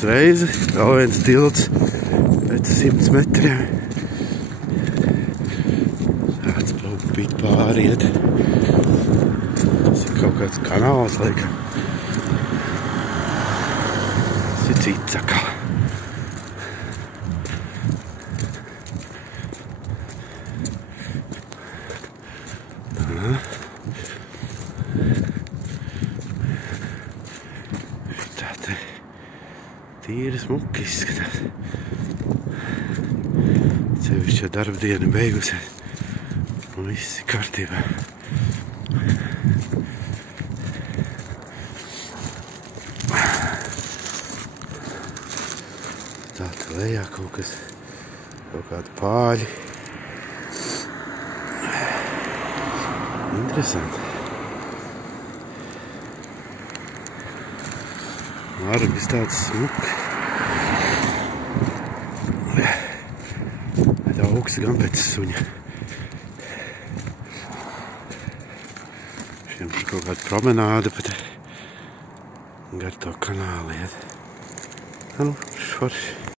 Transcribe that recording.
uzreiz vēl viens tilts pēc 100 metriem. Tāds pīt pāriet. Tas ir kaut kāds kanāls, laikam. Tas ir cits atkal. Tā te tīri smuki izskatās. Sevišķi darba diena beigusies. Un viss ir kārtībā. Tā te lejā kaut kas, kaut kādi pāļi. Interesanti. Arbis tāds smuki. Tā augsts gan pēc suņa. Šiem ir kaut kāda promenāde, bet gar to kanāli iet. Nu, forši.